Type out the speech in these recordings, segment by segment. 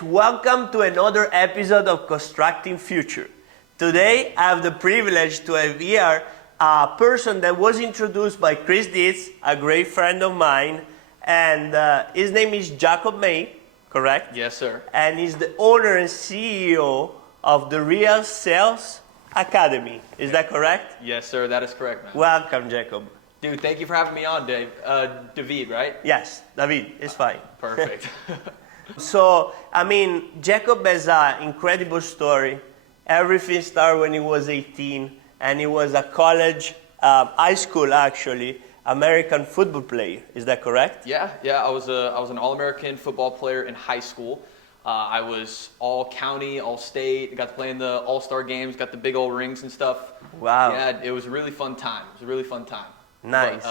guys, welcome to another episode of Constructing Future. Today I have the privilege to have here a person that was introduced by Chris Dietz, a great friend of mine, and his name is Jacob May, correct? Yes, sir. And he's the owner and CEO of the Real Sales Academy. Is that correct? Yes, sir. That is correct, man. Welcome, Jacob. Dude, thank you for having me on, Dave. David, right? Yes, David, it's fine. Perfect. So, Jacob has an incredible story. Everything started when he was 18, and he was a college, high school actually, American football player. Is that correct? Yeah. I was an All-American football player in high school. I was all county, all state. Got to play in the All-Star games. Got the big old rings and stuff. Wow. Yeah, it was a really fun time. Nice.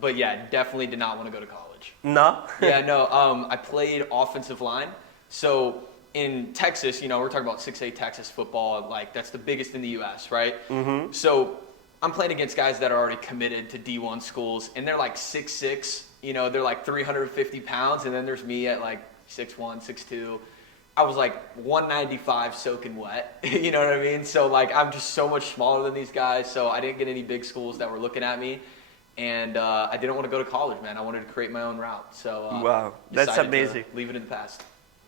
But yeah, definitely did not want to go to college. No? Yeah, no. I played offensive line. So in Texas, we're talking about 6A Texas football. Like, that's the biggest in the U.S., right? Mm-hmm. So I'm playing against guys that are already committed to D1 schools, and they're like 6'6". They're like 350 pounds, and then there's me at like 6'1", 6'2". I was like 195 soaking wet. You know what I mean? So like, I'm just so much smaller than these guys. So I didn't get any big schools that were looking at me. And I didn't want to go to college, man. I wanted to create my own route. So wow, that's amazing. Leave it in the past.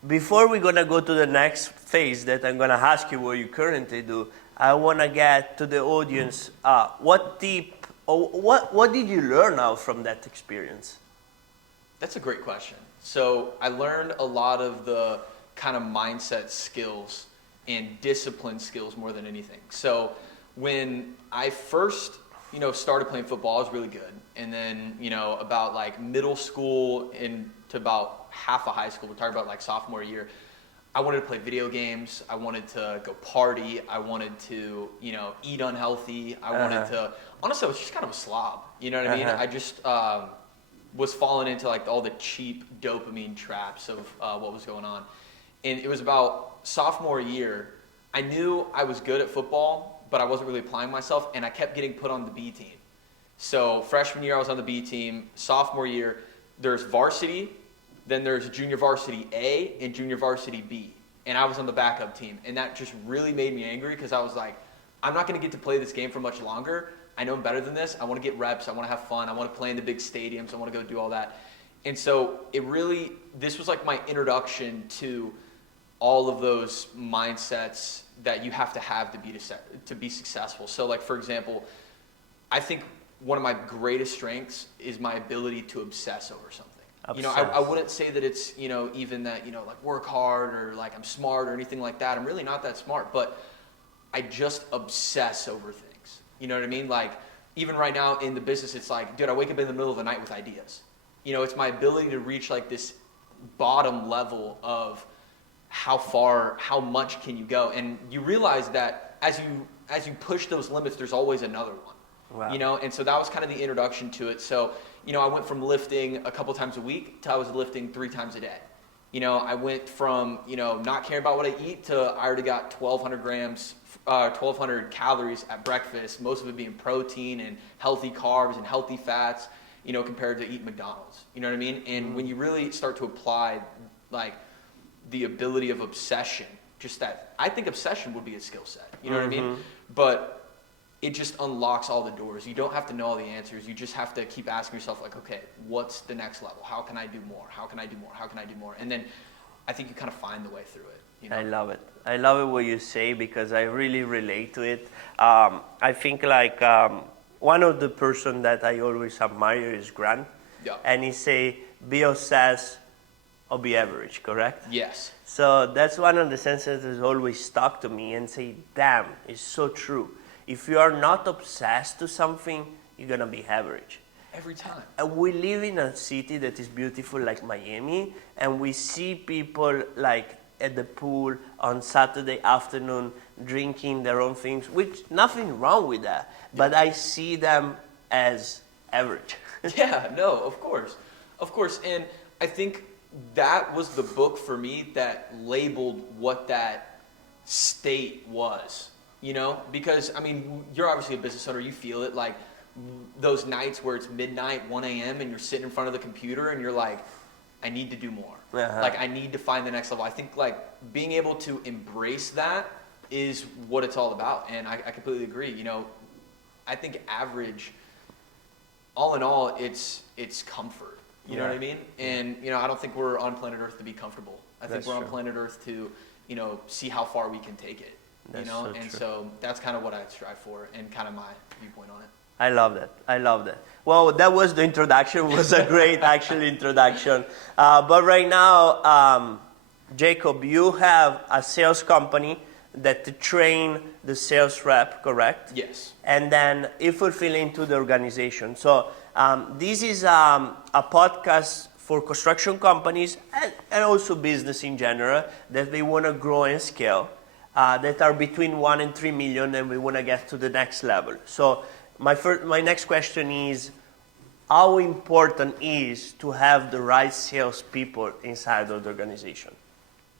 Before we're gonna go to the next phase that I'm gonna ask you what you currently do, I wanna get to the audience. What did you learn out from that experience? That's a great question. So I learned a lot of the kind of mindset skills and discipline skills more than anything. So when I first started playing football, I was really good. And then, about like middle school into about half of high school, we're talking about like sophomore year, I wanted to play video games. I wanted to go party. I wanted to, eat unhealthy. Honestly, I was just kind of a slob. You know what I mean? I just was falling into like all the cheap dopamine traps of what was going on. And it was about sophomore year, I knew I was good at football, but I wasn't really applying myself, and I kept getting put on the B team. So freshman year, I was on the B team. Sophomore year, there's varsity, then there's junior varsity A and junior varsity B. And I was on the backup team, and that just really made me angry because I was like, I'm not going to get to play this game for much longer. I know I'm better than this. I want to get reps. I want to have fun. I want to play in the big stadiums. I want to go do all that. And so this was like my introduction to all of those mindsets that you have to be successful. So like, for example, I think one of my greatest strengths is my ability to obsess over something. Obsess. I wouldn't say that it's, even that, like work hard or like I'm smart or anything like that. I'm really not that smart, but I just obsess over things. You know what I mean? Like, even right now in the business, it's like, dude, I wake up in the middle of the night with ideas. It's my ability to reach like this bottom level of how much can you go? And you realize that as you push those limits, there's always another one. Wow. And so that was kind of the introduction to it. So, I went from lifting a couple times a week to I was lifting 3 times a day. I went from, not caring about what I eat to I already got 1,200 calories at breakfast, most of it being protein and healthy carbs and healthy fats, compared to eating McDonald's. You know what I mean? And when you really start to apply, like, the ability of obsession, just that, I think obsession would be a skill set, you know what I mean? But it just unlocks all the doors. You don't have to know all the answers. You just have to keep asking yourself, like, okay, what's the next level? How can I do more? How can I do more? How can I do more? And then I think you kind of find the way through it. I love it. I love it what you say because I really relate to it. I think like one of the person that I always admire is Grant. Yeah. And he say, be obsessed or be average, correct? Yes. So that's one of the sentences that has always stuck to me and say, damn, it's so true. If you are not obsessed to something, you're going to be average. Every time. We live in a city that is beautiful like Miami, and we see people like at the pool on Saturday afternoon drinking their own things, which nothing wrong with that. But I see them as average. Yeah, no, of course. And I think that was the book for me that labeled what that state was, because you're obviously a business owner, you feel it, like those nights where it's midnight, 1 a.m. and you're sitting in front of the computer and you're like, I need to do more. Uh-huh. Like I need to find the next level. I think like being able to embrace that is what it's all about. And I completely agree. You know, I think average, all in all, it's comfort. You know what I mean? And, you know, I don't think we're on planet Earth to be comfortable. I think we're on planet Earth to, you know, see how far we can take it. That's you know? so And true. so that's kind of what I strive for and kind of my viewpoint on it. I love that. I love that. Well, that was the introduction. It was a great, actually, introduction. But right now, Jacob, you have a sales company that train the sales rep, correct? Yes. And then it fulfill into the organization. So this is a podcast for construction companies and also business in general that they want to grow and scale, that are between 1 and 3 million, and we want to get to the next level. So my next question is, how important is to have the right salespeople inside of the organization?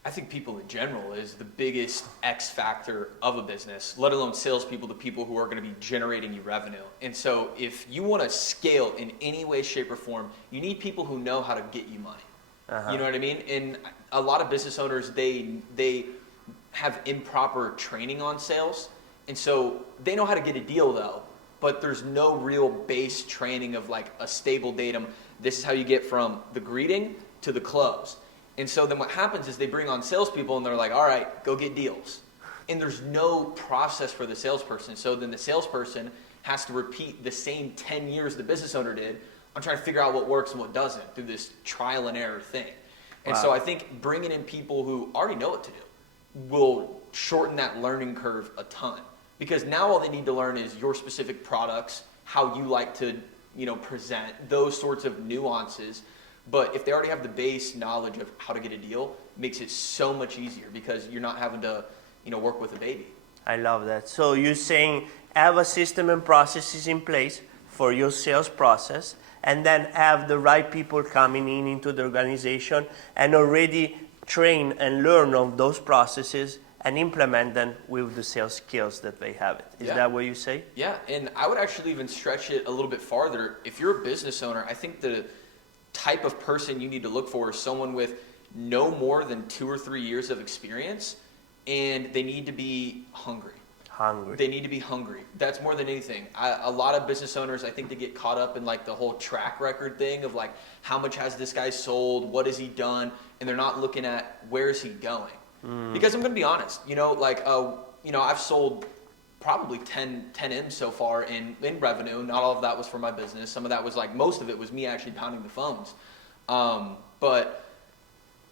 I think people in general is the biggest X factor of a business, let alone salespeople, the people who are going to be generating you revenue. And so if you want to scale in any way, shape, or form, you need people who know how to get you money. Uh-huh. You know what I mean? And a lot of business owners, they have improper training on sales. And so they know how to get a deal though, but there's no real base training of like a stable datum. This is how you get from the greeting to the close. And so then what happens is they bring on salespeople and they're like, all right, go get deals. And there's no process for the salesperson. So then the salesperson has to repeat the same 10 years the business owner did on trying to figure out what works and what doesn't through this trial and error thing. And so I think bringing in people who already know what to do will shorten that learning curve a ton. Because now all they need to learn is your specific products, how you like to, you know, present, those sorts of nuances. But if they already have the base knowledge of how to get a deal, it makes it so much easier because you're not having to, you know, work with a baby. I love that. So you're saying have a system and processes in place for your sales process, and then have the right people coming in into the organization and already train and learn of those processes and implement them with the sales skills that they have. Is that what you say? Yeah, and I would actually even stretch it a little bit farther. If you're a business owner, I think the type of person you need to look for is someone with no more than 2 or 3 years of experience, and they need to be hungry. They need to be hungry. That's more than anything. A lot of business owners, I think they get caught up in like the whole track record thing of like, how much has this guy sold? What has he done? And they're not looking at where is he going? Because I'm going to be honest, you know, like, you know, I've sold probably 10 M's so far in revenue. Not all of that was for my business. Some of that was like, most of it was me actually pounding the phones. But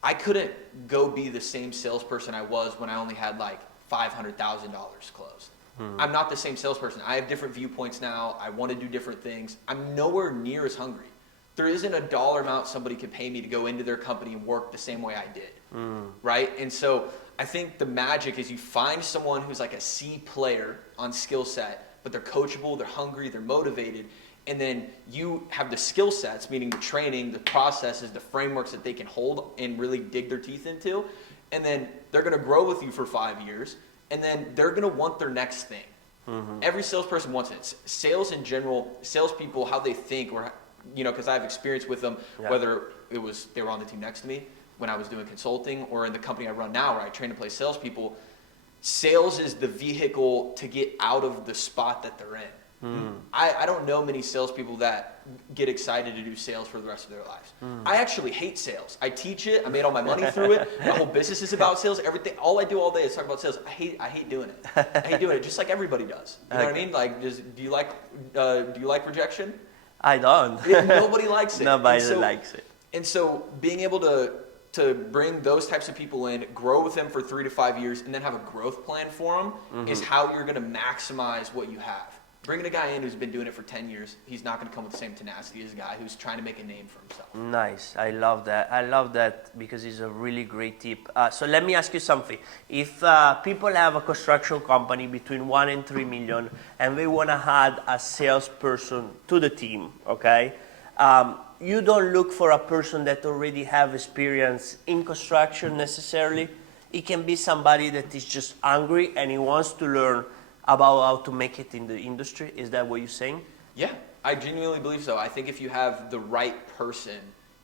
I couldn't go be the same salesperson I was when I only had like $500,000 closed. I'm not the same salesperson. I have different viewpoints now. I want to do different things. I'm nowhere near as hungry. There isn't a dollar amount somebody could pay me to go into their company and work the same way I did. Right? And so I think the magic is you find someone who's like a C player on skill set, but they're coachable, they're hungry, they're motivated, and then you have the skill sets, meaning the training, the processes, the frameworks that they can hold and really dig their teeth into, and then they're going to grow with you for 5 years, and then they're going to want their next thing. Every salesperson wants it. Sales in general, salespeople, how they think, or, you know, because I have experience with them, whether it was they were on the team next to me when I was doing consulting, or in the company I run now where I train to play salespeople. Sales is the vehicle to get out of the spot that they're in. I don't know many salespeople that get excited to do sales for the rest of their lives. I actually hate sales. I teach it. I made all my money through it. My whole business is about sales. Everything. All I do all day is talk about sales. I hate doing it. I hate doing it, just like everybody does. You know what I mean? Like, do you like rejection? I don't. Nobody likes it. Nobody likes it. And so being able to bring those types of people in, grow with them for 3 to 5 years, and then have a growth plan for them is how you're going to maximize what you have. Bringing a guy in who's been doing it for 10 years, he's not going to come with the same tenacity as a guy who's trying to make a name for himself. Nice. I love that. I love that because it's a really great tip. So let me ask you something. If people have a construction company between 1 and 3 million and they want to add a salesperson to the team, okay? You don't look for a person that already have experience in construction necessarily. It can be somebody that is just hungry and he wants to learn about how to make it in the industry. Is that what you're saying? Yeah, I genuinely believe so. I think if you have the right person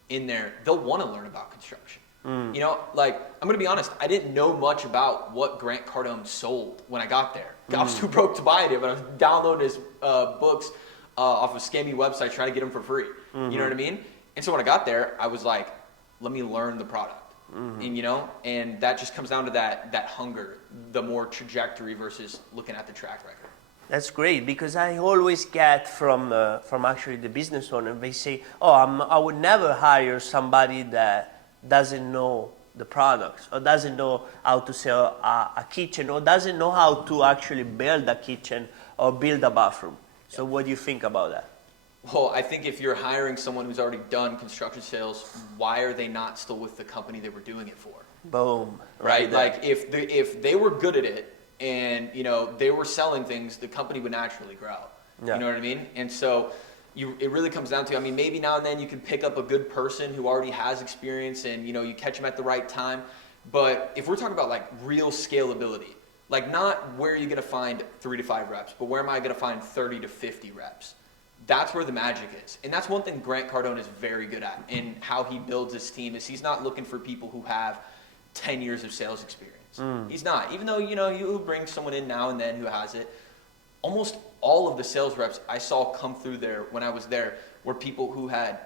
in there, they'll want to learn about construction. You know, like, I'm going to be honest, I didn't know much about what Grant Cardone sold when I got there. I was too broke to buy it, but I was downloading his books off of scammy websites trying to get them for free. You know what I mean? And so when I got there, I was like, let me learn the product. And, you know, and that just comes down to that hunger, the more trajectory versus looking at the track record. That's great, because I always get from actually the business owner, they say, oh, I would never hire somebody that doesn't know the products, or doesn't know how to sell a kitchen, or doesn't know how to actually build a kitchen or build a bathroom. So what do you think about that? Well, I think if you're hiring someone who's already done construction sales, why are they not still with the company they were doing it for? Boom. Right? Like, if they were good at it and, you know, they were selling things, the company would naturally grow. Yeah. You know what I mean? And so it really comes down to, I mean, maybe now and then you can pick up a good person who already has experience and, you know, you catch them at the right time. But if we're talking about like real scalability, like not where you're going to find 3 to 5 reps, but where am I going to find 30 to 50 reps? That's where the magic is. And that's one thing Grant Cardone is very good at in how he builds his team, is he's not looking for people who have 10 years of sales experience. He's not. Even though, you know, he'll bring someone in now and then who has it. Almost all of the sales reps I saw come through there when I was there were people who had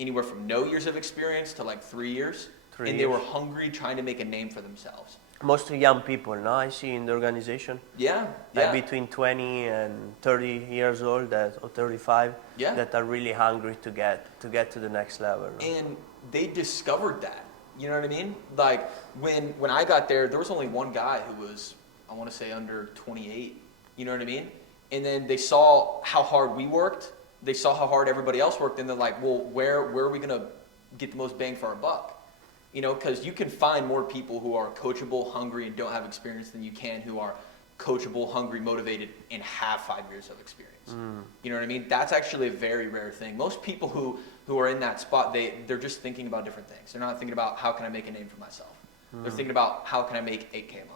anywhere from no years of experience to like 3 years. They were hungry, trying to make a name for themselves. Mostly young people, no? I see in the organization. Yeah. Like between 20 and 30 years old, or 35, that are really hungry to get to the next level. No? And they discovered that. You know what I mean? Like, when I got there was only one guy who was, I want to say, under 28. You know what I mean? And then they saw how hard we worked. They saw how hard everybody else worked, and they're like, well, where are we going to get the most bang for our buck? You know, because you can find more people who are coachable, hungry, and don't have experience than you can who are coachable, hungry, motivated, and have 5 years of experience. You know what I mean? That's actually a very rare thing. Most people who are in that spot, they're just thinking about different things. They're not thinking about how can I make a name for myself. They're thinking about how can I make $8K a month.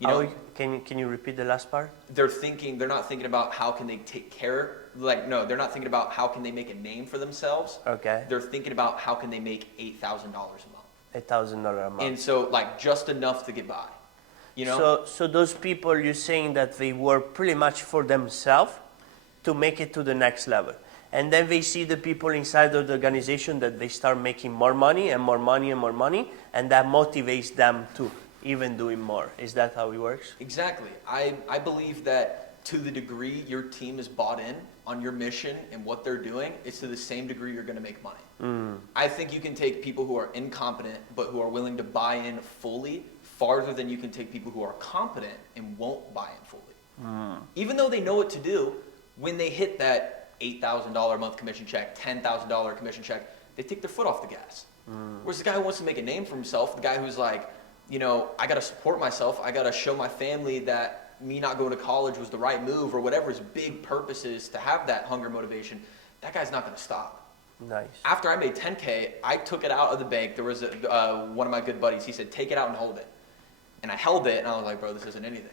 You know, can you repeat the last part? They're not thinking about how can they take care. Like, no, they're not thinking about how can they make a name for themselves. Okay. They're thinking about how can they make $8,000 a month. $8,000 a month. And so, like, just enough to get by. You know? So those people, you're saying that they work pretty much for themselves to make it to the next level. And then they see the people inside of the organization that they start making more money and more money and more money, and that motivates them to even doing more. Is that how it works? Exactly. I believe that to the degree your team is bought in on your mission and what they're doing, it's to the same degree you're going to make money. I think you can take people who are incompetent but who are willing to buy in fully farther than you can take people who are competent and won't buy in fully. Even though they know what to do, when they hit that $8,000 a month commission check, $10,000 commission check, they take their foot off the gas. Whereas the guy who wants to make a name for himself, the guy who's like, you know, I got to support myself, I got to show my family that me not going to college was the right move, or whatever his big purpose is to have that hunger motivation, that guy's not going to stop. Nice. After I made $10K, I took it out of the bank. There was one of my good buddies. He said, take it out and hold it. And I held it, and I was like, bro, this isn't anything.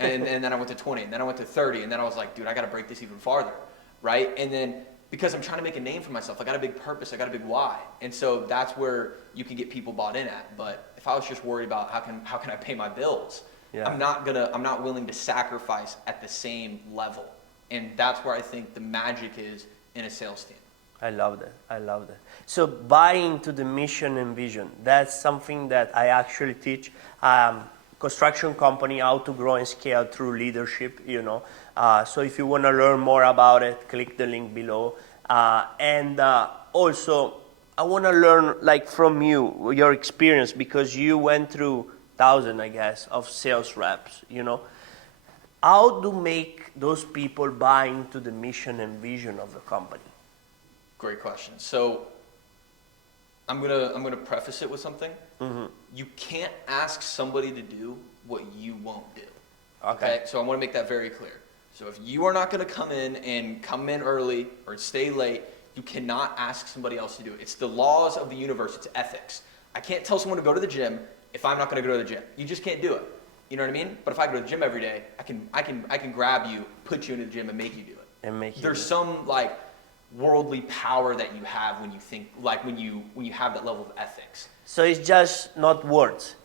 and then I went to 20, and then I went to 30, and then I was like, dude, I got to break this even farther, right? And then because I'm trying to make a name for myself, I got a big purpose, I got a big why. And so that's where you can get people bought in at. But if I was just worried about how can I pay my bills, I'm not willing to sacrifice at the same level. And that's where I think the magic is in a sales team. I love that. So buying to the mission and vision, that's something that I actually teach construction company how to grow and scale through leadership, you know. So if you want to learn more about it, click the link below. And also, I want to learn like from you, your experience, because you went through thousands, I guess, of sales reps, you know. How to make those people buy into the mission and vision of the company? Great question. So I'm gonna preface it with something. You can't ask somebody to do what you won't do. Okay? So I want to make that very clear. So if you are not going to come in early or stay late, you cannot ask somebody else to do it. It's the laws of the universe. It's ethics. I can't tell someone to go to the gym if I'm not going to go to the gym. You just can't do it. You know what I mean? But if I go to the gym every day, I can grab you, put you into the gym, and make you do it. There's some like worldly power that you have when you think, like when you have that level of ethics. So it's just not words.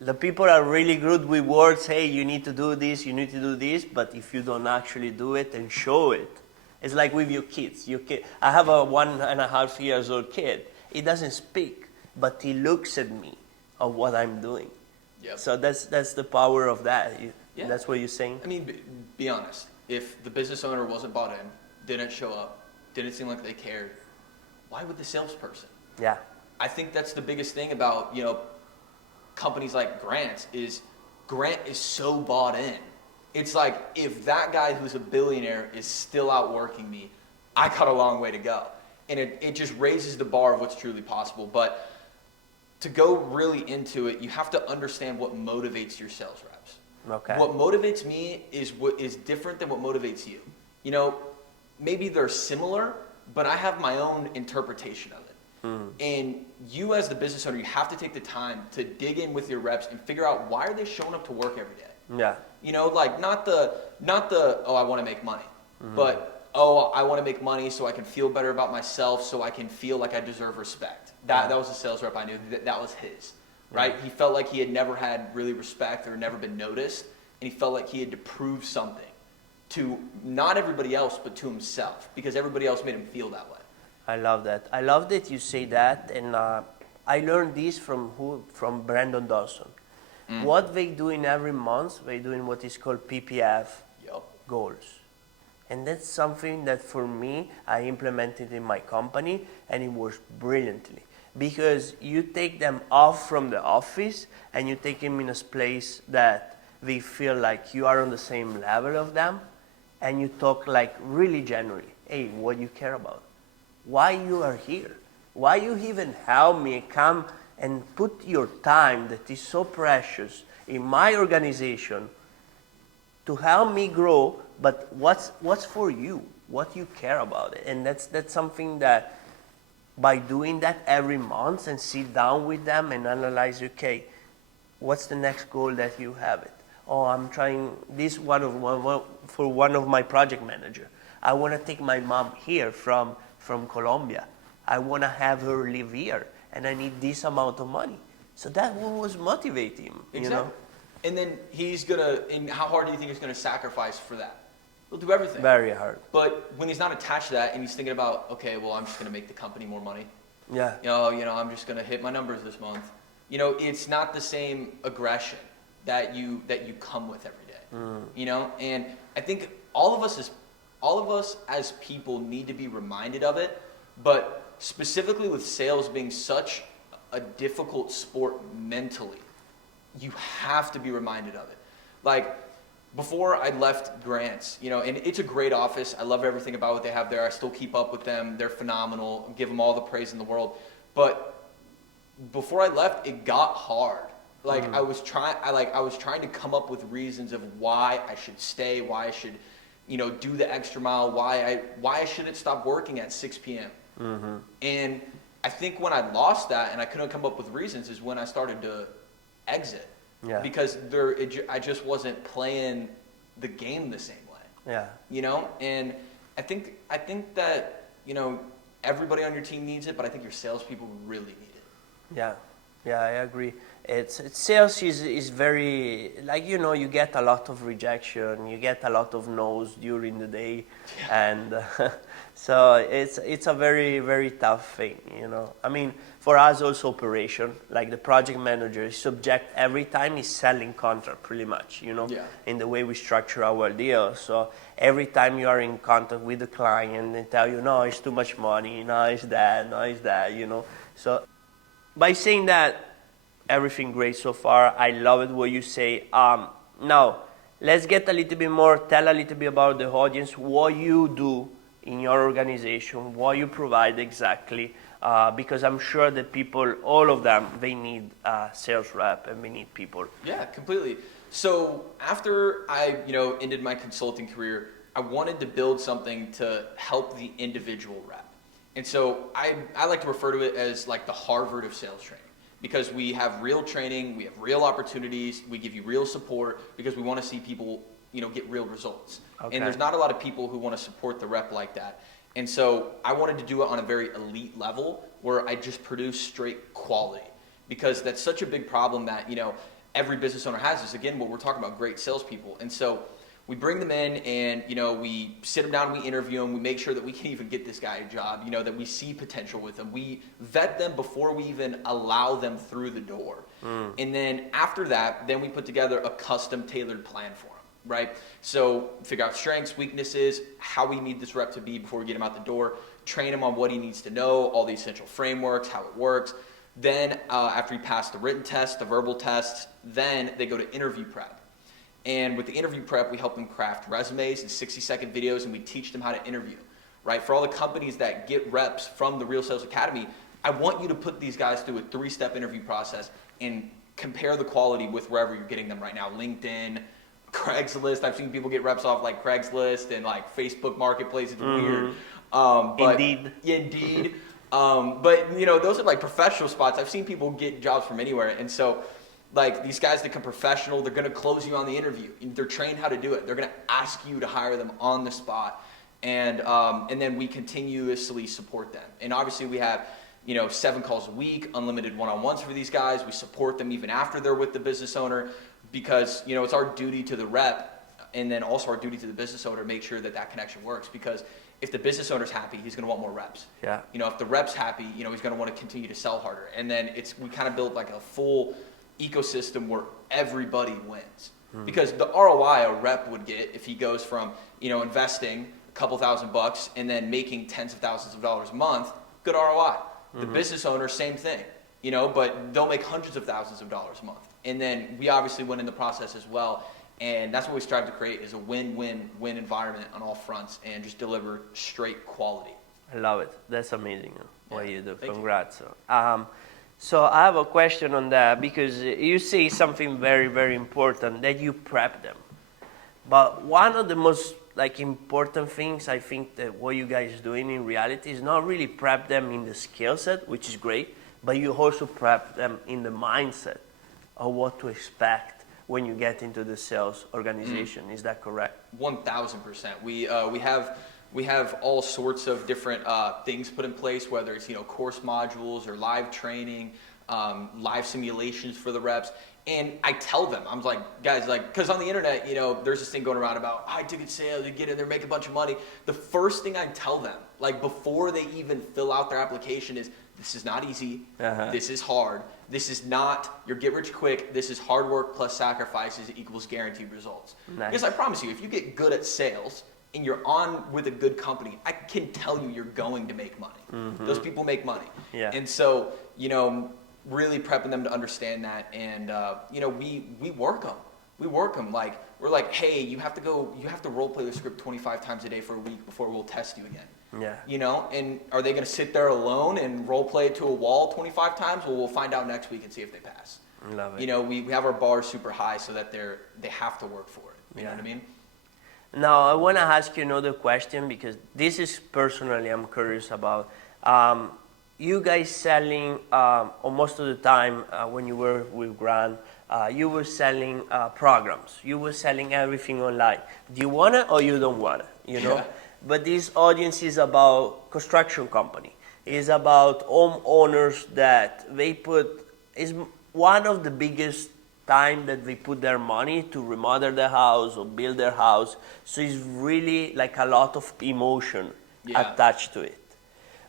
The people are really good with words. Hey, you need to do this, you need to do this. But if you don't actually do it and show it, it's like with your kids. I have a 1.5 years old kid. He doesn't speak, but he looks at me of what I'm doing. Yep. So that's the power of that. Yeah. That's what you're saying? I mean, be honest. If the business owner wasn't bought in, didn't show up, didn't seem like they cared, why would the salesperson? Yeah. I think that's the biggest thing about, companies like Grant is so bought in. It's like, if that guy who's a billionaire is still out working me, I got a long way to go. And it just raises the bar of what's truly possible. But to go really into it, you have to understand what motivates your sales reps. Okay. What motivates me is what is different than what motivates you. Maybe they're similar, but I have my own interpretation of it. And you as the business owner, you have to take the time to dig in with your reps and figure out, why are they showing up to work every day? Yeah. Like not the oh, I want to make money, but oh, I want to make money so I can feel better about myself, so I can feel like I deserve respect. That was a sales rep I knew. That was his, right? He felt like he had never had really respect or never been noticed, and he felt like he had to prove something to not everybody else, but to himself, because everybody else made him feel that way. I love that. I love that you say that, and I learned this from Brandon Dawson. What they do in every month, they do in what is called PPF goals. And that's something that for me, I implemented in my company, and it works brilliantly. Because you take them off from the office, and you take them in a place that they feel like you are on the same level of them, and you talk like really genuinely. Hey, what do you care about? Why you are here? Why you even help me come and put your time that is so precious in my organization to help me grow, but what's for you? What you care about it? And that's something that by doing that every month and sit down with them and analyze, okay, what's the next goal that you have it? Oh, I'm trying this for one of my project manager. I want to take my mom here from Colombia. I want to have her live here, and I need this amount of money. So that was motivating him, Exactly. And then and how hard do you think he's going to sacrifice for that? He'll do everything. Very hard. But when he's not attached to that and he's thinking about, okay, well, I'm just going to make the company more money. Yeah. I'm just going to hit my numbers this month. It's not the same aggression that you come with every day. And I think all of us as people need to be reminded of it, but specifically with sales being such a difficult sport mentally, you have to be reminded of it. Like, before I left Grant's, and it's a great office. I love everything about what they have there. I still keep up with them. They're phenomenal. Give them all the praise in the world. But before I left, it got hard. Like, I was trying to come up with reasons of why I should stay, why I should, do the extra mile, why I shouldn't stop working at 6 p.m. And I think when I lost that and I couldn't come up with reasons is when I started to exit. Yeah. Because I just wasn't playing the game the same way. Yeah. And I think that, everybody on your team needs it, but I think your salespeople really need it. Yeah. Yeah, I agree. Sales is very, you get a lot of rejection, you get a lot of no's during the day, and so it's a very, very tough thing, I mean, for us also operation, like the project manager is subject every time he's selling contract pretty much, in the way we structure our deal. So every time you are in contact with the client, they tell you, no, it's too much money, no, it's that, So by saying that, everything great so far. I love it what you say. Now, let's get a little bit more, tell a little bit about the audience, what you do in your organization, what you provide exactly, because I'm sure that people, all of them, they need a sales rep and they need people. Yeah, completely. So after I, ended my consulting career, I wanted to build something to help the individual rep. And so I like to refer to it as like the Harvard of sales training, because we have real training, we have real opportunities, we give you real support because we want to see people, get real results. Okay. And there's not a lot of people who want to support the rep like that. And so I wanted to do it on a very elite level where I just produce straight quality, because that's such a big problem that, you know, every business owner has is, again, what we're talking about, great salespeople. And so we bring them in and, you know, we sit them down, we interview them, we make sure that we can even get this guy a job, you know, that we see potential with them. We vet them before we even allow them through the door. And then after that, then we put together a custom tailored plan for them, right? So figure out strengths, weaknesses, how we need this rep to be before we get him out the door, train him on what he needs to know, all the essential frameworks, how it works. Then after he passed the written test, the verbal tests, then they go to interview prep. And with the interview prep, we help them craft resumes and 60-second videos, and we teach them how to interview, right? For all the companies that get reps from the Real Sales Academy, I want you to put these guys through a 3-step interview process and compare the quality with wherever you're getting them right now. LinkedIn, Craigslist. I've seen people get reps off like Craigslist and like Facebook Marketplace. It's weird. But Indeed. Yeah, Indeed. But you know, those are like professional spots. I've seen people get jobs from anywhere. And so like these guys become professional, they're going to close you on the interview. They're trained how to do it. They're going to ask you to hire them on the spot. And then we continuously support them. And obviously we have, you know, 7 calls a week, unlimited one-on-ones for these guys. We support them even after they're with the business owner, because, you know, it's our duty to the rep and then also our duty to the business owner to make sure that that connection works. Because if the business owner's happy, he's going to want more reps. Yeah. You know, if the rep's happy, you know, he's going to want to continue to sell harder. And then we kind of build like a full ecosystem where everybody wins. Because the ROI a rep would get if he goes from, you know, investing a couple $1,000 and then making tens of thousands of dollars a month, good ROI. The business owner, same thing, you know, but they'll make hundreds of thousands of dollars a month. And then we obviously win in the process as well. And that's what we strive to create, is a win-win-win environment on all fronts and just deliver straight quality. I love it. That's amazing what you do. Thank Congrats. So I have a question on that, because you say something very, very important, that you prep them. But one of the most like important things I think that what you guys are doing in reality is not really prep them in the skill set, which is great, but you also prep them in the mindset of what to expect when you get into the sales organization. Is that correct? 1,000%. We have all sorts of different things put in place, whether it's, you know, course modules or live training, live simulations for the reps. And I tell them, I'm like, guys, like, because on the internet, you know, there's this thing going around about high ticket sales, you get in there, make a bunch of money. The first thing I tell them, like before they even fill out their application, is this is not easy. This is hard. This is not your get rich quick. This is hard work plus sacrifices equals guaranteed results. Nice. Because I promise you, if you get good at sales and you're on with a good company, I can tell you you're going to make money. Those people make money. Yeah. And so, you know, really prepping them to understand that. And, you know, we work them. We work them. Like, we're like, hey, you have to role play the script 25 times a day for a week before we'll test you again. Yeah. You know, and are they going to sit there alone and role play it to a wall 25 times? Well, we'll find out next week and see if they pass. Love it. You know, we have our bar super high so that they have to work for it. You know what I mean? Now, I want to ask you another question, because this is personally I'm curious about. You guys selling, or most of the time when you were with Grant, you were selling programs. You were selling everything online. Do you want it or you don't want it? You know? Yeah. But this audience is about construction company. It's about homeowners that is one of the biggest time that they put their money to remodel their house or build their house. So it's really like a lot of emotion attached to it.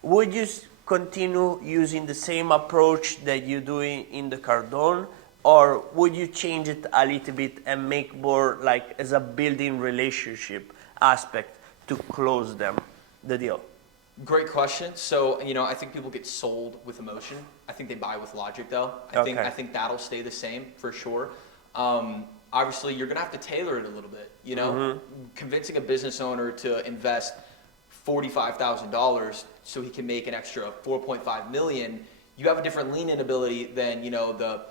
Would you continue using the same approach that you do in the Cardone, or would you change it a little bit and make more like as a building relationship aspect to close the deal? Great question. So, you know, I think people get sold with emotion. I think they buy with logic, though. I think that'll stay the same for sure. Obviously, you're going to have to tailor it a little bit. You know, convincing a business owner to invest $45,000 so he can make an extra $4.5 million. You have a different lean-in ability than, you know, the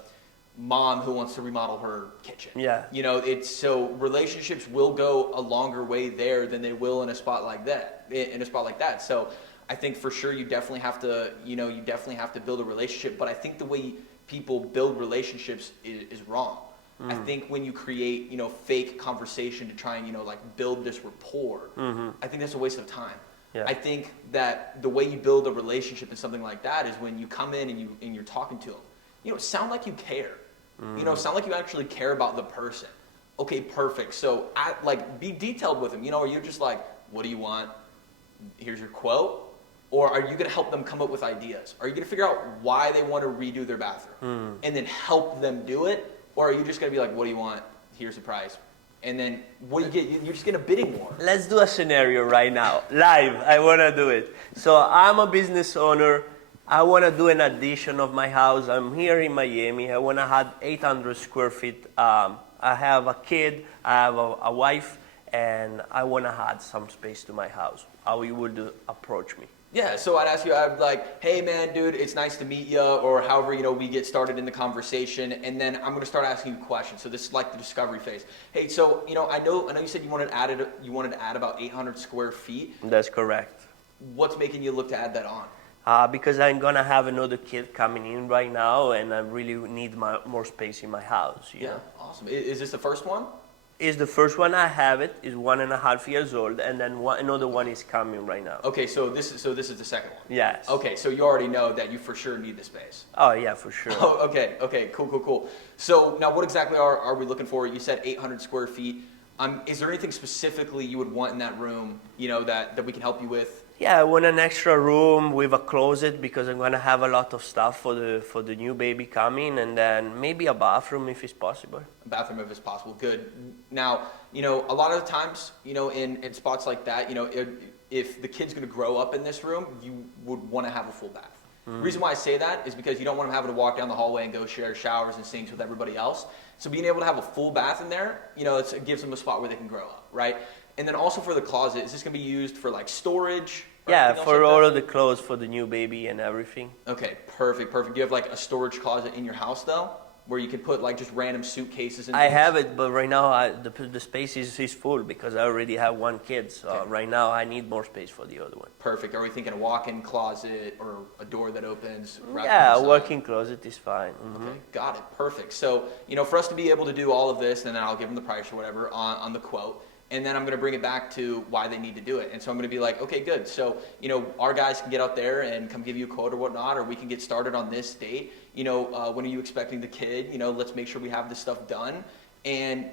mom who wants to remodel her kitchen. Yeah. You know, so relationships will go a longer way there than they will in a spot like that. So I think for sure you definitely have to build a relationship, but I think the way people build relationships is wrong. I think when you create, you know, fake conversation to try and, you know, like build this rapport, I think that's a waste of time. Yeah. I think that the way you build a relationship and something like that is when you come in and you're talking to them. Sound like you care. Sound like you actually care about the person. Okay, perfect. So, be detailed with them. Or you're just like, what do you want? Here's your quote. Or are you going to help them come up with ideas? Are you going to figure out why they want to redo their bathroom and then help them do it? Or are you just going to be like, what do you want? Here's the price. And then what do you get? You're just getting a bidding war. Let's do a scenario right now, live. I want to do it. So I'm a business owner. I want to do an addition of my house. I'm here in Miami. I want to add 800 square feet. I have a kid. I have a wife, and I want to add some space to my house. How you would approach me? Yeah, so I'd ask you, I'd be like, hey man, dude, it's nice to meet you, or however, we get started in the conversation, and then I'm gonna start asking you questions. So this is like the discovery phase. Hey, so, I know you said you wanted to add about 800 square feet. That's correct. What's making you look to add that on? Because I'm gonna have another kid coming in right now, and I really need more space in my house. Yeah, awesome. Is this the first one? Is the first one I have it is 1.5 years old, and then another one is coming right now. Okay, so this is the second one. Yes. Okay, so you already know that you for sure need the space. Oh yeah, for sure. Oh, okay, cool. So now, what exactly are we looking for? You said 800 square feet. Is there anything specifically you would want in that room? That we can help you with? Yeah, I want an extra room with a closet because I'm gonna have a lot of stuff for the new baby coming, and then maybe a bathroom if it's possible. A bathroom if it's possible. Good. Now, a lot of the times, in spots like that, if the kid's gonna grow up in this room, you would want to have a full bath. The reason why I say that is because you don't want them having to walk down the hallway and go share showers and sinks with everybody else. So being able to have a full bath in there, it gives them a spot where they can grow up, right? And then also for the closet, is this gonna be used for like storage? Yeah, for all of the clothes for the new baby and everything. Okay, perfect. Do you have like a storage closet in your house though, where you can put like just random suitcases and I have it, but right now the space is full because I already have one kid. So Okay. right now I need more space for the other one. Perfect. Are we thinking a walk-in closet or a door that opens? Right Yeah, on a the side? working closet is fine. Okay, got it. Perfect. So, for us to be able to do all of this, and then I'll give them the price or whatever on the quote, and then I'm going to bring it back to why they need to do it. And so I'm going to be like, okay, good. So, our guys can get out there and come give you a quote or whatnot, or we can get started on this date. When are you expecting the kid? Let's make sure we have this stuff done. And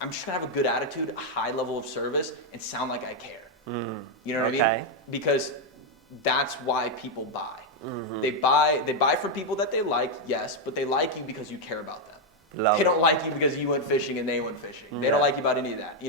I'm just going to have a good attitude, a high level of service, and sound like I care. You know what I mean? Because that's why people buy. They buy from people that they like, yes, but they like you because you care about them. They don't like you because you went fishing and they went fishing. They don't like you about any of that.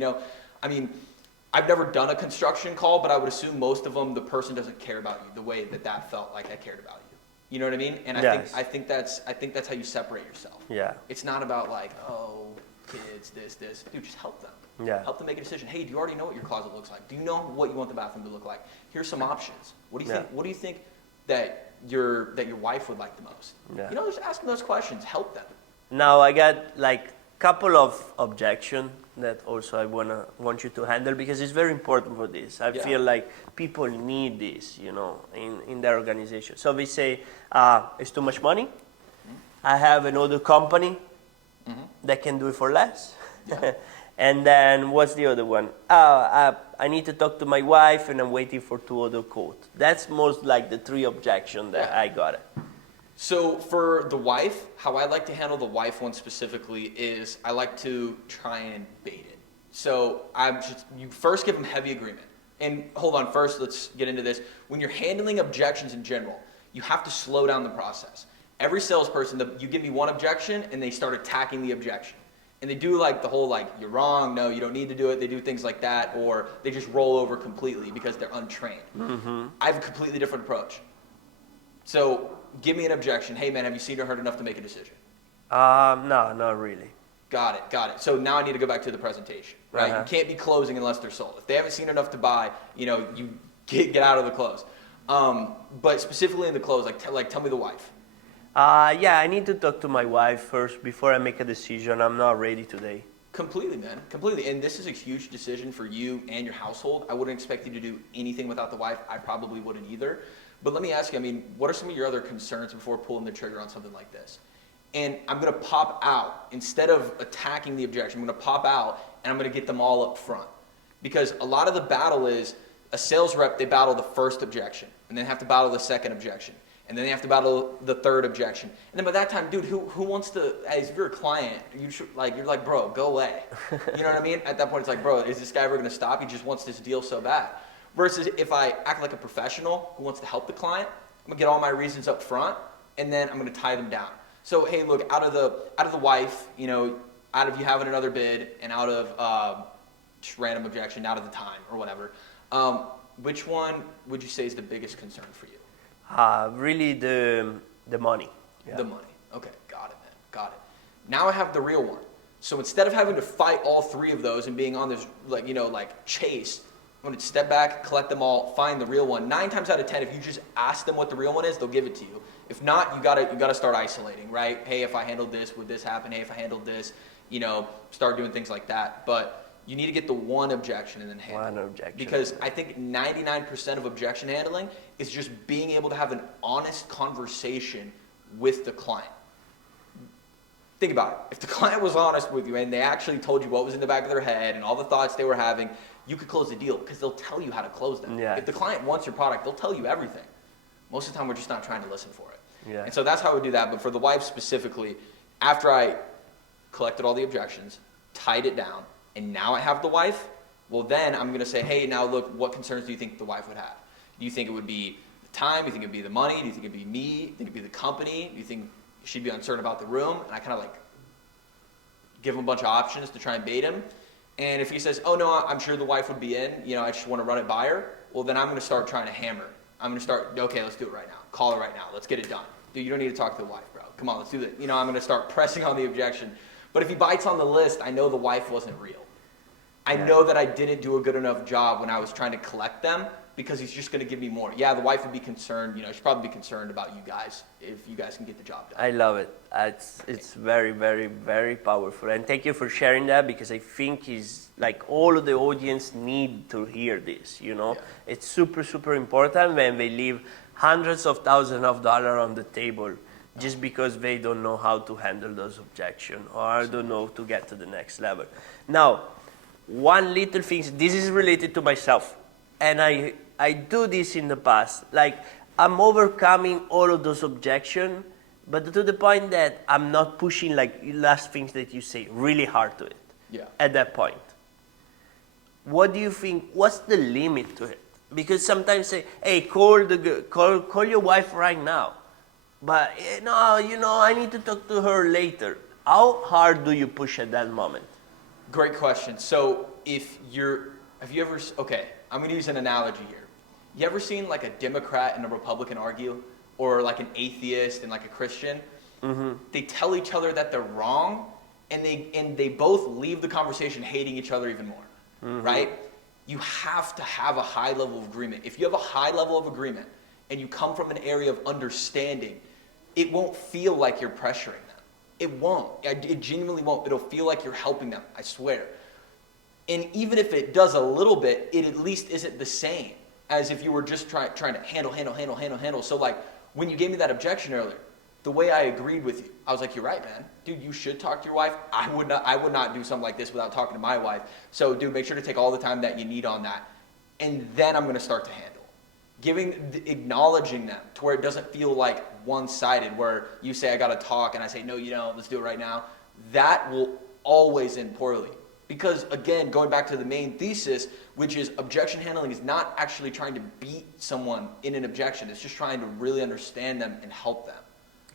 I've never done a construction call, but I would assume most of them, the person doesn't care about you the way that felt like I cared about you. You know what I mean? And Yes. I think that's how you separate yourself. Yeah. It's not about like, oh, kids, this. Dude, just help them. Yeah. Help them make a decision. Hey, do you already know what your closet looks like? Do you know what you want the bathroom to look like? Here's some options. What do you think? What do you think that your wife would like the most? Yeah. Just ask them those questions. Help them. Now I got like couple of objection that also I want you to handle because it's very important for this. I feel like people need this, in their organization. So we say it's too much money. I have another company that can do it for less. Yeah. And then what's the other one? I need to talk to my wife and I'm waiting for 2 other quotes. That's most like the 3 objections that I got it. So for the wife, how I like to handle the wife one specifically is I like to try and bait it. So you first give them heavy agreement. And hold on, first let's get into this. When you're handling objections in general, you have to slow down the process. Every salesperson, you give me one objection and they start attacking the objection. And they do like the whole like, you're wrong, no, you don't need to do it. They do things like that, or they just roll over completely because they're untrained. I have a completely different approach. So give me an objection. Hey man, have you seen or heard enough to make a decision? No, not really. Got it. So now I need to go back to the presentation, right? You can't be closing unless they're sold. If they haven't seen enough to buy, you get out of the close. But specifically in the close, tell me the wife. Yeah, I need to talk to my wife first before I make a decision. I'm not ready today. Completely, man. Completely. And this is a huge decision for you and your household. I wouldn't expect you to do anything without the wife. I probably wouldn't either. But let me ask you, what are some of your other concerns before pulling the trigger on something like this? And I'm going to pop out. Instead of attacking the objection, I'm going to pop out and I'm going to get them all up front. Because a lot of the battle is, A sales rep, they battle the first objection, and then have to battle the second objection, and then they have to battle the third objection. And then by that time, dude, who wants to, as if you're a client, you're like, bro, go away. You know what I mean? At that point, it's like, bro, is this guy ever going to stop? He just wants this deal so bad. Versus if I act like a professional who wants to help the client, I'm going to get all my reasons up front, and then I'm going to tie them down. So, hey, look, out of the wife, you know, out of you having another bid, and out of just random objection, out of the time or whatever, which one would you say is the biggest concern for you? Really the money. Yeah. The money. Okay, got it, man. Got it. Now I have the real one. So instead of having to fight all three of those and being on this, chase, I'm going to step back, collect them all, find the real one. 9 times out of 10, if you just ask them what the real one is, they'll give it to you. If not, you gotta start isolating, right? Hey, if I handled this, would this happen? Hey, if I handled this, start doing things like that. But you need to get the one objection and then handle it. One objection. Because I think 99% of objection handling is just being able to have an honest conversation with the client. Think about it. If the client was honest with you and they actually told you what was in the back of their head and all the thoughts they were having, you could close the deal because they'll tell you how to close them. Yeah. If the client wants your product, they'll tell you everything. Most of the time, we're just not trying to listen for it. Yeah. And so that's how I would do that. But for the wife specifically, after I collected all the objections, tied it down, and now I have the wife, well then I'm going to say, hey, now look, what concerns do you think the wife would have? Do you think it would be the time? Do you think it would be the money? Do you think it would be me? Do you think it would be the company? Do you think she'd be uncertain about the room? And I kind of give him a bunch of options to try and bait him. And if he says, oh no, I'm sure the wife would be in, I just want to run it by her, well then I'm going to start trying to hammer. I'm going to start, okay, let's do it right now. Call her right now. Let's get it done. Dude, you don't need to talk to the wife, bro. Come on, let's do that. I'm going to start pressing on the objection. But if he bites on the list, I know the wife wasn't real. I know that I didn't do a good enough job when I was trying to collect them because he's just going to give me more. Yeah, the wife would be concerned. She'd probably be concerned about you guys if you guys can get the job done. I love it. It's very, very, very powerful. And thank you for sharing that because I think it's all of the audience need to hear this, Yeah. It's super, super important when they leave hundreds of thousands of dollars on the table just because they don't know how to handle those objections or don't know to get to the next level. Now, one little thing, this is related to myself, and I do this in the past. I'm overcoming all of those objections, but to the point that I'm not pushing last things that you say really hard to it. Yeah. At that point. What do you think, what's the limit to it? Because sometimes say, hey, call your wife right now. But no, I need to talk to her later. How hard do you push at that moment? Great question. So okay, I'm going to use an analogy here. You ever seen a Democrat and a Republican argue? Or an atheist and a Christian? Mm-hmm. They tell each other that they're wrong, and they both leave the conversation hating each other even more, mm-hmm. right? You have to have a high level of agreement. If you have a high level of agreement and you come from an area of understanding, it won't feel like you're pressuring them. It won't. It genuinely won't. It'll feel like you're helping them, I swear. And even if it does a little bit, it at least isn't the same as if you were just trying to handle. So when you gave me that objection earlier, the way I agreed with you, I was like, you're right, man. Dude, you should talk to your wife. I would not do something like this without talking to my wife. So, dude, make sure to take all the time that you need on that. And then I'm going to start to handle. Acknowledging them to where it doesn't feel like one-sided, where you say, I got to talk, and I say, no, you don't, let's do it right now. That will always end poorly. Because, again, going back to the main thesis, which is objection handling is not actually trying to beat someone in an objection. It's just trying to really understand them and help them.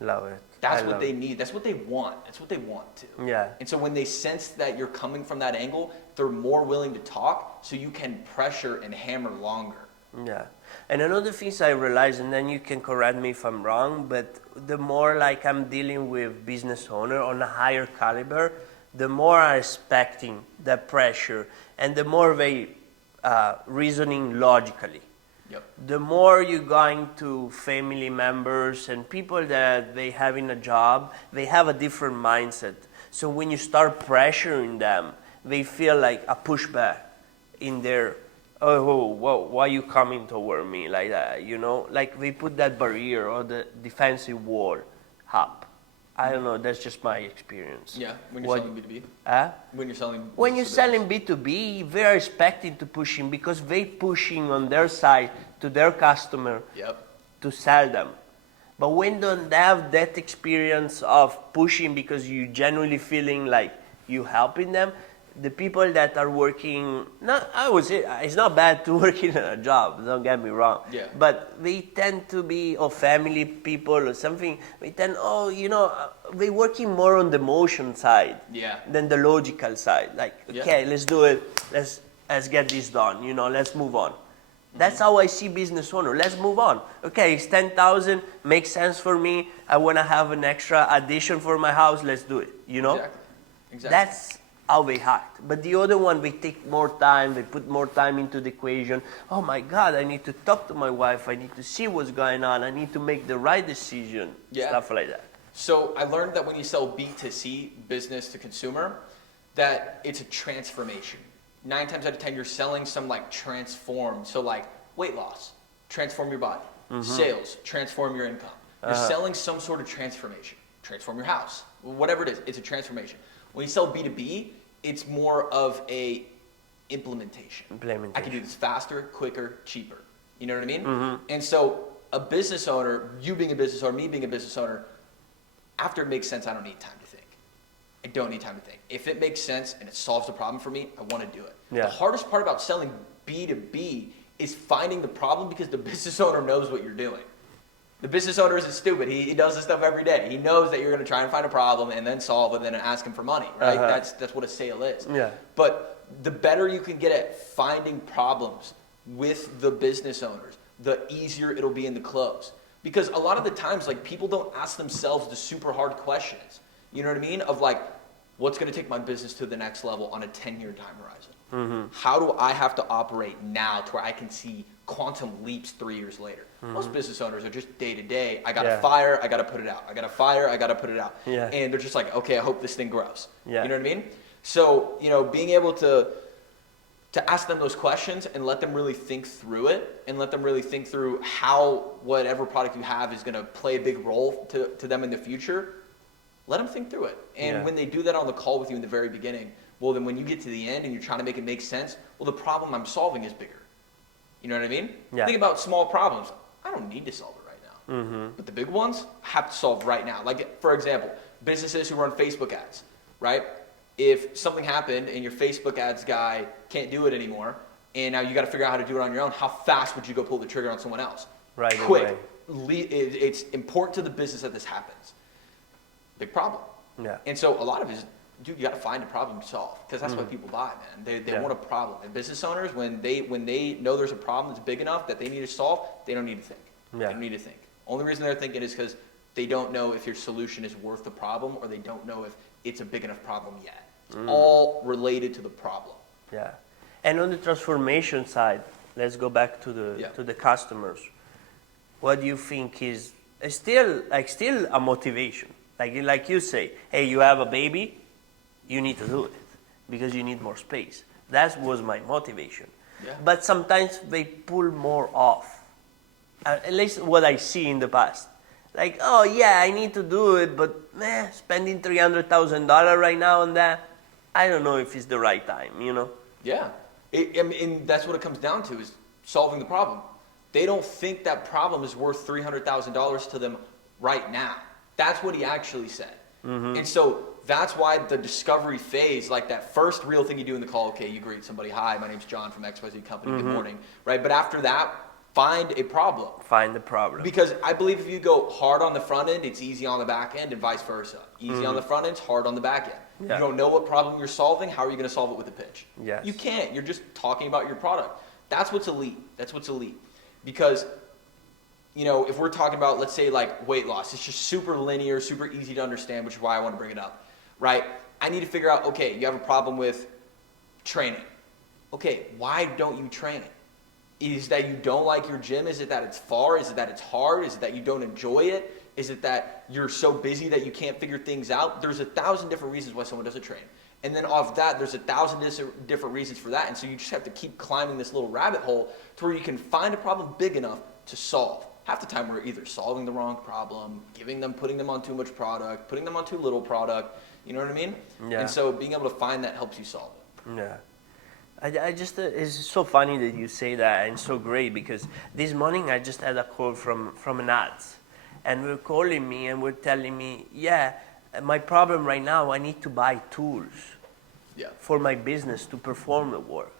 Love it. That's what they need. That's what they want. That's what they want to. Yeah. And so when they sense that you're coming from that angle, they're more willing to talk so you can pressure and hammer longer. Yeah. And another thing I realize, and then you can correct me if I'm wrong, but the more I'm dealing with business owner on a higher caliber, the more I'm expecting the pressure and the more they reasoning logically. Yep. The more you're going to family members and people that they have in a job, they have a different mindset. So when you start pressuring them, they feel like a pushback in their, why are you coming toward me like that? They put that barrier or the defensive wall up. I don't know. That's just my experience. Yeah, when you're What- selling B2B. Huh? When you're selling. When you're business to selling business. B2B, they're expecting to pushing because they pushing on their side to their customer Yep. to sell them. But when don't have that experience of pushing because you genuinely feeling like you helping them, the people that are working, not I would say it's not bad to work in a job, don't get me wrong. Yeah. But they tend to be or family people or something. They tend they working more on the emotion side Yeah. than the logical side. Like Yeah. okay, let's do it. Let's get this done. Let's move on. That's how I see business owner. Let's move on. Okay, it's 10,000, makes sense for me. I want to have an extra addition for my house. Let's do it. Exactly. That's how they act. But the other one, they take more time. They put more time into the equation. Oh my God, I need to talk to my wife. I need to see what's going on. I need to make the right decision. Yeah. Stuff like that. So I learned that when you sell B2C, business to consumer, that it's a transformation. 9 times out of 10, you're selling some like transform. So like weight loss, transform your body. Sales, transform your income. You're selling some sort of transformation. Transform your house. Whatever it is, it's a transformation. When you sell B2B, it's more of a implementation. I can do this faster, quicker, cheaper. You know what I mean? And so a business owner, you being a business owner, me being a business owner, after it makes sense, I don't need time to think. I don't need time to think. If it makes sense and it solves the problem for me, I want to do it. Yeah. The hardest part about selling B2B is finding the problem because the business owner knows what you're doing. The business owner isn't stupid. He does this stuff every day. He knows that you're going to try and find a problem and then solve it and then ask him for money, right? That's what a sale is. Yeah. But the better you can get at finding problems with the business owners, the easier it'll be in the close. Because a lot of the times, like, people don't ask themselves the super hard questions. You know what I mean? Of like, what's going to take my business to the next level on a 10-year time horizon? How do I have to operate now to where I can see quantum leaps 3 years later? Most business owners are just day to day. I got to fire, I got to put it out. I got to fire, I got to put it out. Yeah. And they're just like, okay, I hope this thing grows. Yeah. You know what I mean? So, being able to ask them those questions and let them really think through it and let them really think through how whatever product you have is going to play a big role to them in the future, let them think through it. And when they do that on the call with you in the very beginning, well, then when you get to the end and you're trying to make it make sense, well, the problem I'm solving is bigger. You know what I mean? Yeah. Think about small problems. I don't need to solve it right now. But the big ones, I have to solve right now. Like, for example, businesses who run Facebook ads, right? If something happened and your Facebook ads guy can't do it anymore, and now you got to figure out how to do it on your own, how fast would you go pull the trigger on someone else? Right Quick. It's important to the business that this happens. Big problem. Yeah. And so a lot of it is, dude, you got to find a problem to solve, because that's why people buy, man. They want a problem. And business owners, when they know there's a problem that's big enough that they need to solve, they don't need to think. Yeah. They don't need to think. Only reason they're thinking is because they don't know if your solution is worth the problem, or they don't know if it's a big enough problem yet. It's all related to the problem. Yeah. And on the transformation side, let's go back to the customers. What do you think is still a motivation? Like you say, hey, you have a baby, you need to do it because you need more space. That was my motivation. Yeah. But sometimes they pull more off. At least what I see in the past. Like, oh yeah, I need to do it, but spending $300,000 right now on that, I don't know if it's the right time, Yeah. And that's what it comes down to, is solving the problem. They don't think that problem is worth $300,000 to them right now. That's what he actually said. And so that's why the discovery phase, like that first real thing you do in the call, okay, you greet somebody, hi, my name's John from XYZ Company, good morning, right? But after that, find a problem. Find the problem. Because I believe if you go hard on the front end, it's easy on the back end, and vice versa. Easy on the front end, hard on the back end. Yeah. You don't know what problem you're solving, how are you going to solve it with a pitch? Yes. You can't. You're just talking about your product. That's what's elite. That's what's elite. Because, if we're talking about, let's say, like weight loss, it's just super linear, super easy to understand, which is why I want to bring it up, right? I need to figure out, okay, you have a problem with training. Okay, why don't you train it? Is that you don't like your gym? Is it that it's far? Is it that it's hard? Is it that you don't enjoy it? Is it that you're so busy that you can't figure things out? There's 1,000 different reasons why someone doesn't train. And then off that, there's 1,000 different reasons for that. And so you just have to keep climbing this little rabbit hole to where you can find a problem big enough to solve. half the time we're either solving the wrong problem, putting them on too much product, putting them on too little product. You know what I mean? Yeah. And so being able to find that helps you solve it. Yeah. I just, it's so funny that you say that, and so great, because this morning I just had a call from an ads, and we're calling me and we're telling me, yeah, my problem right now, I need to buy tools for my business to perform the work.